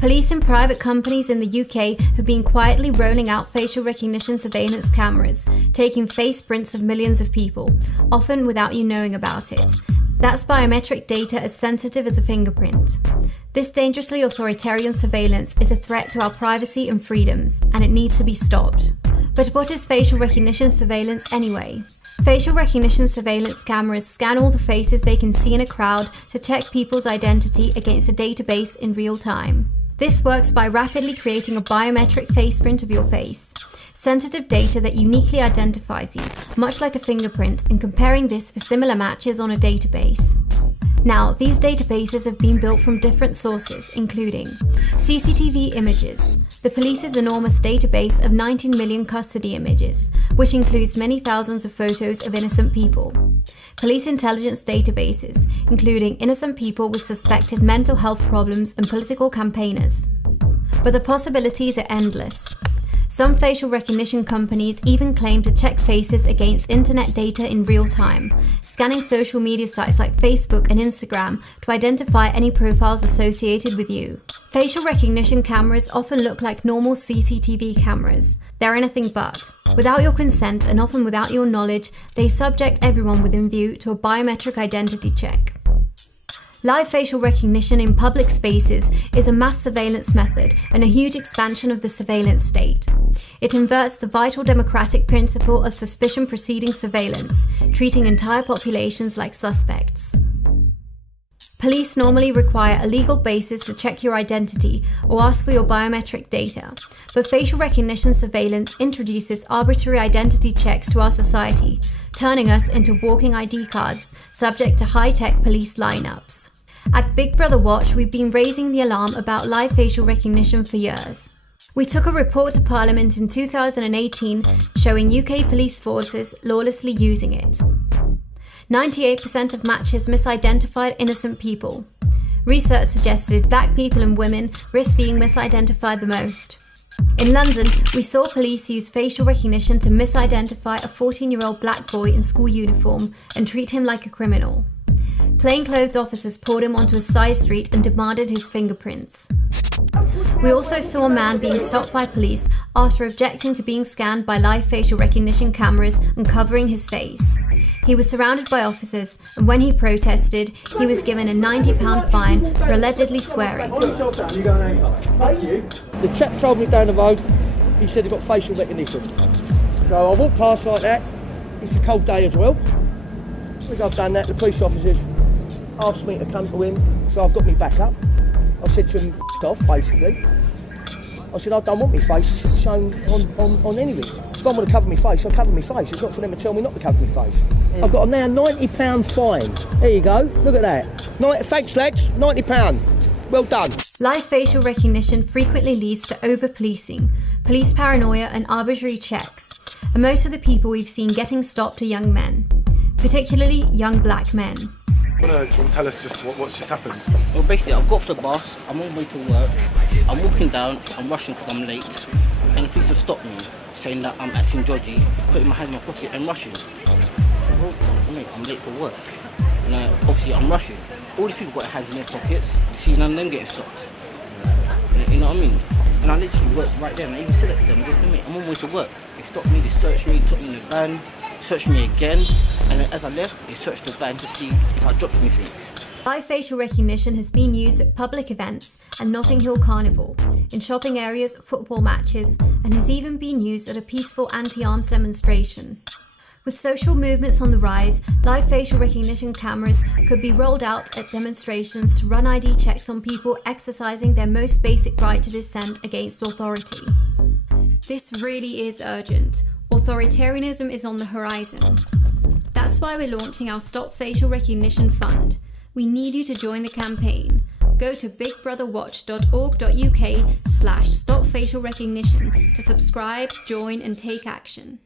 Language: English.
Police and private companies in the UK have been quietly rolling out facial recognition surveillance cameras, taking face prints of millions of people, often without you knowing about it. That's biometric data as sensitive as a fingerprint. This dangerously authoritarian surveillance is a threat to our privacy and freedoms, and it needs to be stopped. But what is facial recognition surveillance anyway? Facial recognition surveillance cameras scan all the faces they can see in a crowd to check people's identity against a database in real time. This works by rapidly creating a biometric face print of your face, sensitive data that uniquely identifies you, much like a fingerprint, and comparing this for similar matches on a database. Now, these databases have been built from different sources, including CCTV images, the police's enormous database of 19 million custody images, which includes many thousands of photos of innocent people, police intelligence databases, including innocent people with suspected mental health problems and political campaigners. But the possibilities are endless. Some facial recognition companies even claim to check faces against internet data in real time, scanning social media sites like Facebook and Instagram to identify any profiles associated with you. Facial recognition cameras often look like normal CCTV cameras. They're anything but. Without your consent and often without your knowledge, they subject everyone within view to a biometric identity check. Live facial recognition in public spaces is a mass surveillance method and a huge expansion of the surveillance state. It inverts the vital democratic principle of suspicion preceding surveillance, treating entire populations like suspects. Police normally require a legal basis to check your identity or ask for your biometric data, but facial recognition surveillance introduces arbitrary identity checks to our society, turning us into walking ID cards subject to high-tech police lineups. At Big Brother Watch, we've been raising the alarm about live facial recognition for years. We took a report to Parliament in 2018 showing UK police forces lawlessly using it. 98% of matches misidentified innocent people. Research suggested black people and women risk being misidentified the most. In London, we saw police use facial recognition to misidentify a 14-year-old black boy in school uniform and treat him like a criminal. Plainclothes officers pulled him onto a side street and demanded his fingerprints. We also saw a man being stopped by police after objecting to being scanned by live facial recognition cameras and covering his face. He was surrounded by officers, and when he protested, he was given a £90 fine for allegedly swearing. The chap told me down the road, he said he got facial recognition. So I walked past like that. It's a cold day as well. As I've done that, the police officers asked me to come to him, so I've got me back up. I said to him, off basically. I said, I don't want my face shown on anything. If I want to cover my face, I'll cover my face. It's not for them to tell me not to cover my face. Yeah. I've got a now £90 fine. There you go, look at that. Thanks lads, £90. Well done. Live facial recognition frequently leads to over-policing, police paranoia and arbitrary checks, and most of the people we've seen getting stopped are young men, particularly young black men. Do you want to tell us just what's just happened? Well, basically, I've got off the bus, I'm on my way to work, I'm walking down, I'm rushing because I'm late, and the police have stopped me, saying that I'm acting dodgy, putting my hand in my pocket and rushing. Well, mate, I'm late for work. And obviously, I'm rushing. All these people got their hands in their pockets, you see none of them getting stopped. You know what I mean? And I literally worked right there, and I even said it to them, mate, I'm on my way to work. They stopped me, they searched me, took me in the van, searched me again, and then as I left, they searched the van to see if I dropped anything. Live facial recognition has been used at public events and Notting Hill Carnival, in shopping areas, football matches, and has even been used at a peaceful anti-arms demonstration. With social movements on the rise, live facial recognition cameras could be rolled out at demonstrations to run ID checks on people exercising their most basic right to dissent against authority. This really is urgent. Authoritarianism is on the horizon. That's why we're launching our Stop Facial Recognition Fund. We need you to join the campaign. Go to bigbrotherwatch.org.uk/stopfacialrecognition to subscribe, join and take action.